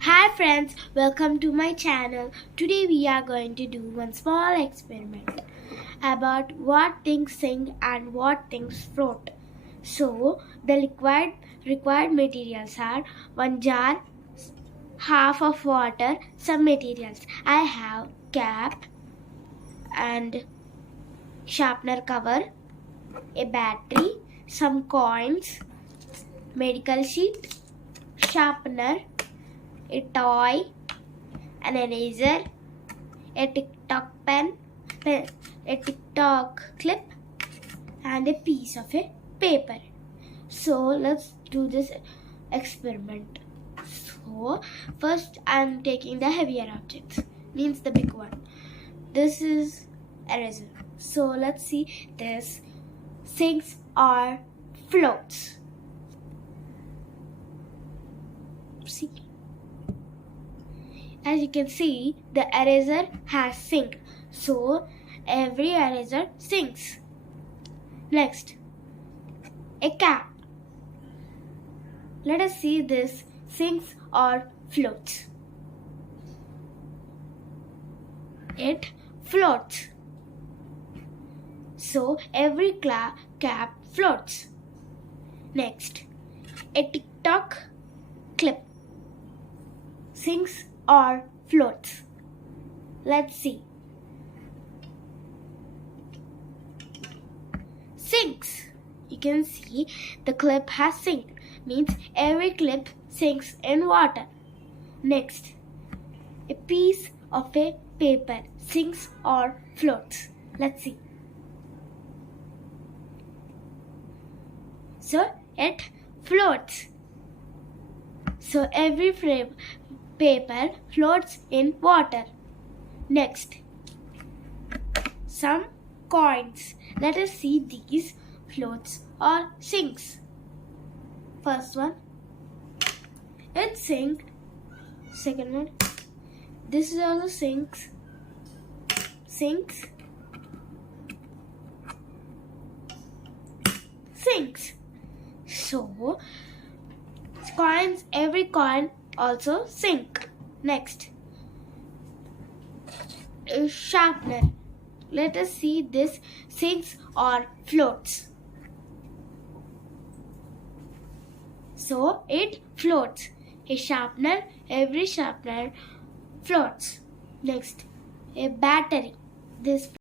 Hi friends, welcome to my channel. Today we are going to do one small experiment about what things sink and what things float. So the required materials are 1 jar, half of water, some materials. I have cap and sharpener cover, a battery, some coins, medical sheet, sharpener, a toy, an eraser, a TikTok pen, a TikTok clip, and a piece of a paper. So let's do this experiment. So first I'm taking the heavier objects, means the big one. This is eraser. So let's see this sinks or floats. See. As you can see, the eraser has sink. So every eraser sinks. Next, a cap. Let us see this sinks or floats. It floats. So every cap floats. Next, a TikTok clip. Sinks or floats. Let's see. Sinks. You can see the clip has sink. Means every clip sinks in water. Next, a piece of a paper sinks or floats. Let's see. So it floats. So every paper floats in water. Next, some coins. Let us see these floats or sinks. First one, it sinks. Second one, this is also sinks. Sinks. Sinks. So coins, every coin also sink. Next, a sharpener. Let us see this sinks or floats. So it floats. A sharpener, every sharpener floats. Next, a battery. This